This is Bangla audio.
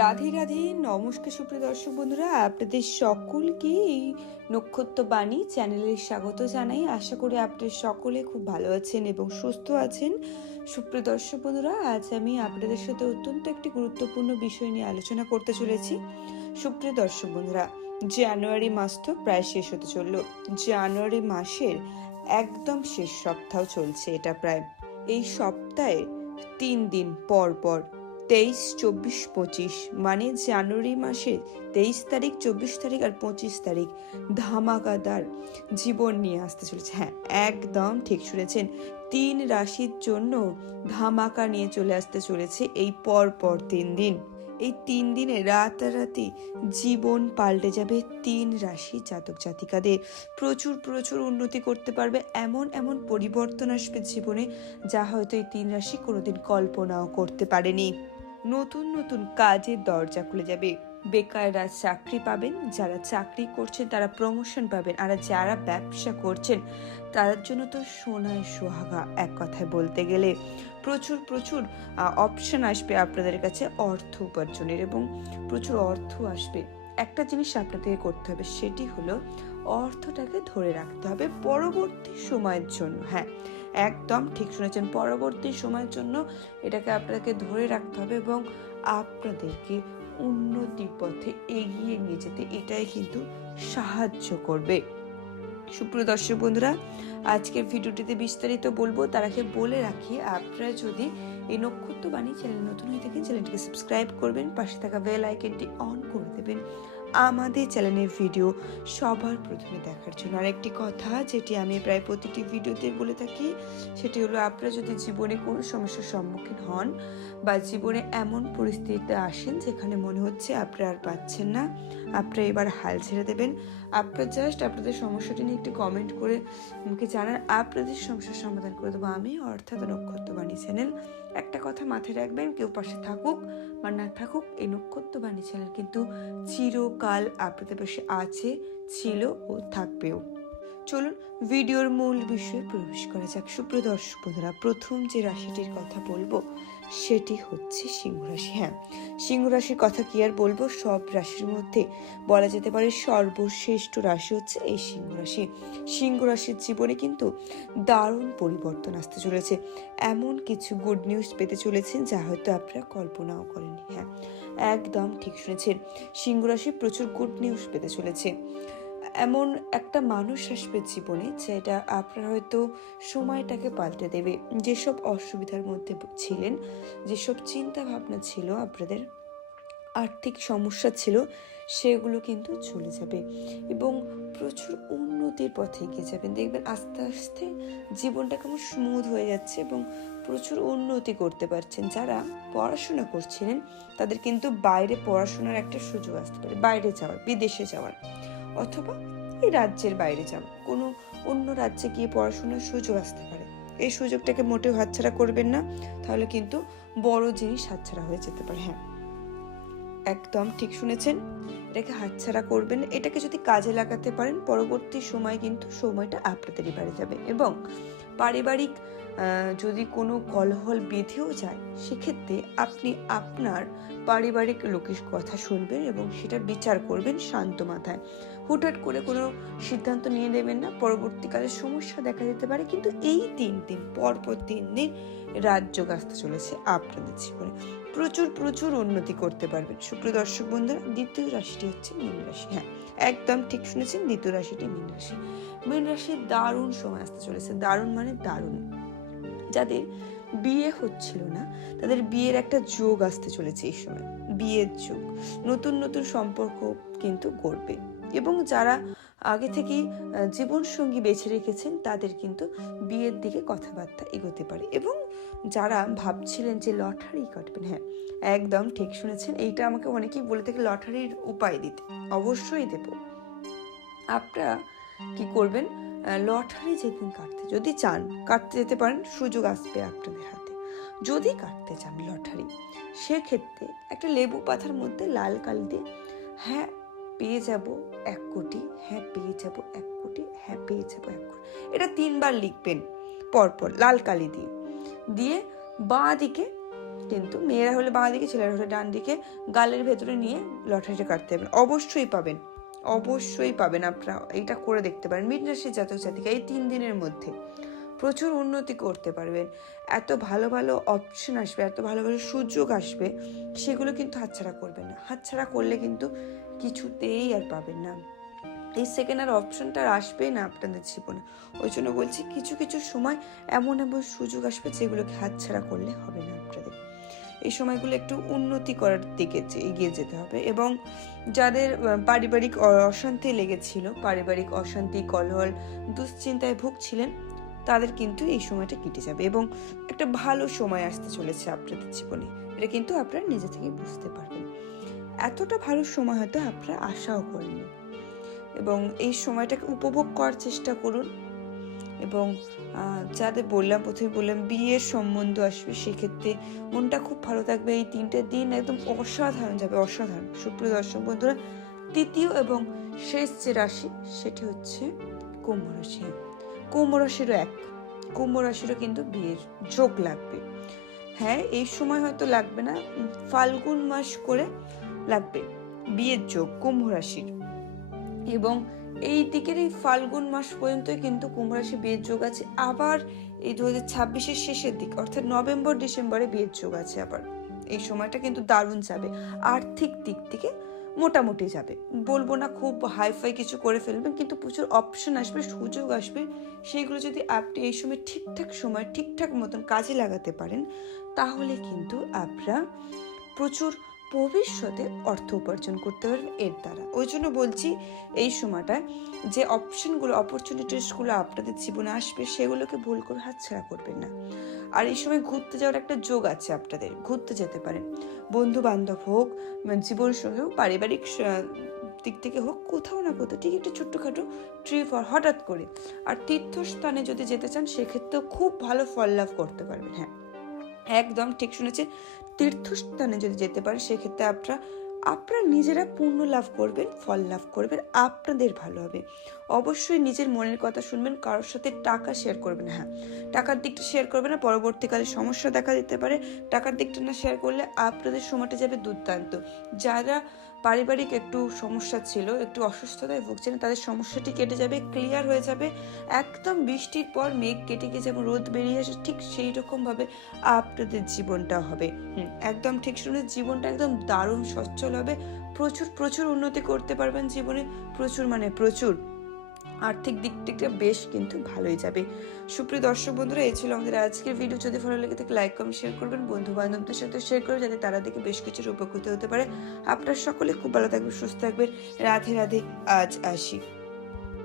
রাধে রাধে, নমস্কার সুপ্রিয় দর্শক বন্ধুরা, আপনাদের সকলকে এই নক্ষত্র বাণী চ্যানেলে স্বাগত জানাই। আশা করি আপনাদের সকলে খুব ভালো আছেন এবং সুস্থ আছেন। সুপ্রিয় দর্শক বন্ধুরা, আজ আমি আপনাদের সাথে অত্যন্ত একটি গুরুত্বপূর্ণ বিষয় নিয়ে আলোচনা করতে চলেছি। সুপ্রিয় দর্শক বন্ধুরা, জানুয়ারি মাস তো প্রায় শেষ হতে চলল। জানুয়ারি মাসের একদম শেষ সপ্তাহ চলছে এটা প্রায়। এই সপ্তাহে তিন দিন পর পর তেইশ, চব্বিশ, পঁচিশ মানে জানুয়ারি মাসের তেইশ তারিখ, চব্বিশ তারিখ আর পঁচিশ তারিখ ধামাকাদার জীবন নিয়ে আসতে চলেছে। হ্যাঁ একদম ঠিক শুনেছেন। তিন রাশির জন্য ধামাকা নিয়ে চলে আসতে চলেছে এই পর পর তিন দিন। এই তিন দিনে রাতারাতি জীবন পাল্টে যাবে তিন রাশি জাতক জাতিকাদের। প্রচুর প্রচুর উন্নতি করতে পারবে এমন এমন পরিবর্তন আসবে জীবনে যা হয়তো এই তিন রাশি কোনোদিন কল্পনাও করতে পারেনি। নতুন নতুন কাজের দরজা খুলে যাবে। বেকাররা চাকরি পাবেন, যারা চাকরি করছেন তারা প্রমোশন পাবেন, আর যারা ব্যবসা করছেন তাদের জন্য তো সোনায় সোহাগা এক কথায় বলতে গেলে। প্রচুর প্রচুর অপশন আসবে আপনাদের কাছে অর্থ উপার্জনের এবং প্রচুর অর্থ আসবে। একটা জিনিস আপনাদেরকে করতে হবে, সেটি হলো অর্থটাকে ধরে রাখতে হবে পরবর্তী সময়ের জন্য। হ্যাঁ একদম ঠিক শুনেছেন, পরবর্তী সময়ের জন্য এটাকে আপনাকে ধরে রাখতে হবে এবং আপনাদেরকে উন্নতির পথে এগিয়ে নিয়ে যেতে এটাই কিন্তু সাহায্য করবে। সুপ্রিয় দর্শক বন্ধুরা, আজকের ভিডিওটিতে বিস্তারিত বলব, তার আগে বলে রাখি, আপনারা যদি এই নক্ষত্র বাণী চ্যানেল নতুন হয়ে থাকেন, চ্যানেলটিকে সাবস্ক্রাইব করবেন, পাশে থাকা বেল আইকনটি অন করে দেবেন আমাদের চ্যানেলের ভিডিও সবার প্রথমে দেখার জন্য। আর একটি কথা যেটি আমি প্রায় প্রতিটি ভিডিওতে বলে থাকি, সেটি হলো আপনারা যদি জীবনে কোনো সমস্যার সম্মুখীন হন বা জীবনে এমন পরিস্থিতিতে আসেন যেখানে মনে হচ্ছে আপনারা আর পাচ্ছেন না আপনারা এবার হাল ছেড়ে দেবেন। আপনারা জাস্ট আপনাদের সমস্যাটি নিয়ে একটু কমেন্ট করে আমাকে জানান। আপনাদের সমস্যার সমাধান করে দেবো আমি, অর্থাৎ নক্ষত্রবাণী চ্যানেল একটা কথা মাথায় রাখবেন, কেউ পাশে থাকুক বা না থাকুক, এই নক্ষত্রবাণী চ্যানেল কিন্তু চিরকাল আপনাদের পাশে আছে, ছিল ও থাকবেও। চলুন ভিডিওর মূল বিষয়ে প্রবেশ করা যাক। সুপ্রিয় দর্শক বন্ধুরা, প্রথম যে রাশিটির কথা বলব সেটি হচ্ছে সিংহ রাশি। হ্যাঁ সিংহ রাশির কথা কি আর বলব? সব রাশির মধ্যে বলা যেতে পারে সর্বশ্রেষ্ঠ রাশি হচ্ছে এই সিংহ রাশি। সিংহ রাশির জীবনে কিন্তু দারুণ পরিবর্তন আসতে চলেছে। এমন কিছু গুড নিউজ পেতে চলেছেন যা হয়তো আপনারা কল্পনাও করেননি। হ্যাঁ একদম ঠিক শুনেছেন। সিংহ রাশি প্রচুর গুড নিউজ পেতে চলেছে। এমন একটা মানুষ আসবে জীবনে যেটা আপনার হয়তো সময়টাকে পাল্টে দেবে। যেসব অসুবিধার মধ্যে ছিলেন, যেসব চিন্তা ভাবনা ছিল আপনাদের, আর্থিক সমস্যা ছিল, সেগুলো কিন্তু চলে যাবে এবং প্রচুর উন্নতির পথে এগিয়ে যাবেন। দেখবেন আস্তে আস্তে জীবনটা কেমন স্মুথ হয়ে যাচ্ছে এবং প্রচুর উন্নতি করতে পারছেন। যারা পড়াশোনা করছিলেন, তাদের কিন্তু বাইরে পড়াশোনার একটা সুযোগ আসতে পারে, বাইরে যাওয়ার, বিদেশে যাওয়ার। অথবা এই রাজ্যের বাইরে যাওয়া কোনো অন্য রাজ্যে গিয়ে পড়াশোনার সুযোগ আসতে পারে। এই সুযোগটাকে মোটেও হাতছাড়া করবেন না, তাহলে কিন্তু বড় জিনিস হাতছাড়া হয়ে যেতে পারে। হ্যাঁ। একদম ঠিক শুনেছেন। এটাকে হাতছাড়া করবেন, এটাকে যদি কাজে লাগাতে পারেন, পরবর্তী সময় কিন্তু সময়টা আপনাদেরই বাড়ে যাবে। এবং পারিবারিক যদি কোনো কলহল বেঁধেও যায়, সেক্ষেত্রে আপনি আপনার পারিবারিক লোকের কথা শুনবেন এবং সেটা বিচার করবেন শান্ত মাথায়। হুটহাট করে কোনো সিদ্ধান্ত নিয়ে নেবেন না, পরবর্তীকালে সমস্যা দেখা যেতে পারে, কিন্তু এই তিন দিন, পরপর তিন দিন রাজ্য আসতে চলেছে আপনাদের জীবনে। প্রচুর প্রচুর উন্নতি করতে পারবেন। সুপ্রিয় দর্শক বন্ধুরা, দ্বিতীয় রাশিটি হচ্ছে মীন রাশি। হ্যাঁ একদম ঠিক শুনেছেন, দ্বিতীয় রাশিটি মীন রাশি। মীন রাশির দারুণ সময় আসতে চলেছে। দারুণ মানে দারুণ। যাদের বিয়ে হচ্ছিল না, তাদের বিয়ের একটা যোগ আসতে চলেছে এই সময়। বিয়ের যোগ। নতুন নতুন সম্পর্ক কিন্তু গড়বে। এবং যারা আগে থেকেই জীবনসঙ্গী বেছে রেখেছেন, তাদের কিন্তু বিয়ের দিকে কথাবার্তা এগোতে পারে। এবং যারা ভাবছিলেন যে লটারি কাটবেন হ্যাঁ একদম ঠিক শুনেছেন, এইটা আমাকে অনেকেই বলে থাকে লটারির উপায় দিতে। অবশ্যই দেব। আপনারা কি করবেন? লটারি যেদিন কাটতে, যদি চান, কাটতে যেতে পারেন, সুযোগ আসবে আপনাদের হাতে। যদি কাটতে চান লটারি, সেক্ষেত্রে একটা লেবু পাতার মধ্যে লাল কালি দিয়ে হ্যাঁ পেয়ে যাব এক কোটি হ্যাঁ পেয়ে যাব এক কোটি হ্যাঁ পেয়ে যাব এক কোটি। এটা তিনবার লিখবেন, পরপর লাল কালি দিয়ে। দিয়ে বাঁ দিকে কিন্তু মেয়েরা হলে বাঁ দিকে ছেলেরা হলে ডান দিকে গালের ভেতরে নিয়ে লটারিটা কাটতে পারবেন অবশ্যই পাবেন। অবশ্যই পাবেন আপনারা। এটা করে দেখতে পারেন। মিড রাশির জাতক জাতিকা এই তিন দিনের মধ্যে প্রচুর উন্নতি করতে পারবেন। এত ভালো ভালো অপশন আসবে, এত ভালো ভালো সুযোগ আসবে, সেগুলো কিন্তু হাতছাড়া করবেন না। হাতছাড়া করলে কিন্তু কিছুতেই আর পাবেন না। এই সেকেন্ড আর অপশনটা আর আসবেই না আপনাদের জীবনে। ওই জন্য বলছি, কিছু কিছু সময় এমন এমন সুযোগ আসবে যেগুলোকে হাতছাড়া করলে হবে না আপনাদের। এই সময়গুলো একটু উন্নতি করার দিকে এগিয়ে যেতে হবে এবং যাদের পারিবারিক অশান্তি লেগেছিল, পারিবারিক অশান্তি, কলহল, দুশ্চিন্তায় ভুগছিলেন, তাদের কিন্তু এই সময়টা কেটে যাবে এবং একটা ভালো সময় আসতে চলেছে আপনাদের জীবনে। এটা কিন্তু আপনারা নিজে থেকে বুঝতে পারবেন। এতটা ভালো সময় হয়তো আপনারা আশাও করেননি। এবং এই সময়টাকে উপভোগ করার চেষ্টা করুন। এবং যাদের বললাম, প্রথমে বললাম বিয়ের সম্বন্ধ আসবে, সেক্ষেত্রে মনটা খুব ভালো থাকবে। এই তিনটে দিন একদম অসাধারণ যাবে, অসাধারণ। সুপ্রিয় দর্শক বন্ধুরা, তৃতীয় এবং শেষ যে রাশি, সেটি হচ্ছে কুম্ভ রাশি। কুম্ভ রাশিরও এক, কুম্ভ রাশিরও কিন্তু বিয়ের যোগ লাগবে। হ্যাঁ এই সময় হয়তো লাগবে না ফাল্গুন মাস করে লাগবে বিয়ের যোগ, কুম্ভ রাশির। এবং এই দিকের এই ফাল্গুন মাস পর্যন্তই কিন্তু কুম্ভ রাশি বিয়ের যোগ আছে। আবার এই দু হাজার ছাব্বিশের শেষের দিক, অর্থাৎ নভেম্বর, ডিসেম্বরে বিয়ের যোগ আছে আবার। এই সময়টা কিন্তু দারুণ যাবে, আর্থিক দিক থেকে মোটামুটি যাবে। বলব না খুব হাইফাই কিছু করে ফেলবেন, কিন্তু প্রচুর অপশন আসবে, সুযোগ আসবে। সেইগুলো যদি আপনি এই সময় ঠিকঠাক সময়, ঠিকঠাক মতন কাজে লাগাতে পারেন, তাহলে কিন্তু আপনারা প্রচুর ভবিষ্যতে অর্থ উপার্জন করতে পারবেন এর দ্বারা। ওই জন্য বলছি, এই সময়টায় যে অপশনগুলো অপরচুনিটিসগুলো আপনাদের জীবনে আসবে, সেগুলোকে ভুল করে হাতছাড়া করবেন না। আর এই সময় ঘুরতে যাওয়ার একটা যোগ আছে আপনাদের, ঘুরতে যেতে পারেন। বন্ধু বান্ধব হোক জীবন সঙ্গে হোক, পারিবারিক দিক থেকে হোক, কোথাও না কোথাও, ঠিক একটা ছোট্টখাটো ট্রিপ হঠাৎ করে। আর তীর্থস্থানে যদি যেতে চান, সেক্ষেত্রেও খুব ভালো ফল লাভ করতে পারবেন হ্যাঁ। একদম ঠিক শুনেছে। তীর্থস্থানে যদি যেতে পারেন, সেক্ষেত্রে আপনারা আপনারা নিজেরা পূর্ণ লাভ করবেন, ফল লাভ করবেন, আপনাদের ভালো হবে। অবশ্যই নিজের মনের কথা শুনবেন, কারোর সাথে টাকা শেয়ার করবেন হ্যাঁ। টাকার দিকটা শেয়ার করবেন না, পরবর্তীকালে সমস্যা দেখা দিতে পারে। টাকার দিকটা না শেয়ার করলে আপনাদের সময়টা যাবে দুর্দান্ত। যারা পারিবারিক একটু সমস্যা ছিল একটু অসুস্থতায় ভুগছিলেন তাদের সমস্যাটি কেটে যাবে ক্লিয়ার হয়ে যাবে। একদম বৃষ্টির পর মেঘ কেটে গিয়ে যেমন রোদ বেরিয়ে আসে ঠিক সেই রকমভাবে আপনাদের জীবনটা হবে। একদম ঠিক শুনে জীবনটা একদম দারুণ সচ্ছল হবে। প্রচুর প্রচুর উন্নতি করতে পারবেন জীবনে। প্রচুর মানে প্রচুর। আর্থিক দিক থেকে বেশ কিন্তু ভালোই যাবে। সুপ্রিয় দর্শক বন্ধুরা, এই ছিল আমাদের আজকের ভিডিও যদি ভালো লেগে থাকে লাইক কমেন্ট শেয়ার করবেন। বন্ধু বান্ধবদের সাথে শেয়ার করবেন যাতে তারা দেখে বেশ কিছু উপকৃত হতে পারে। আপনারা সকলে খুব ভালো থাকবেন, সুস্থ থাকবেন। রাধে রাধে, আজ আসি।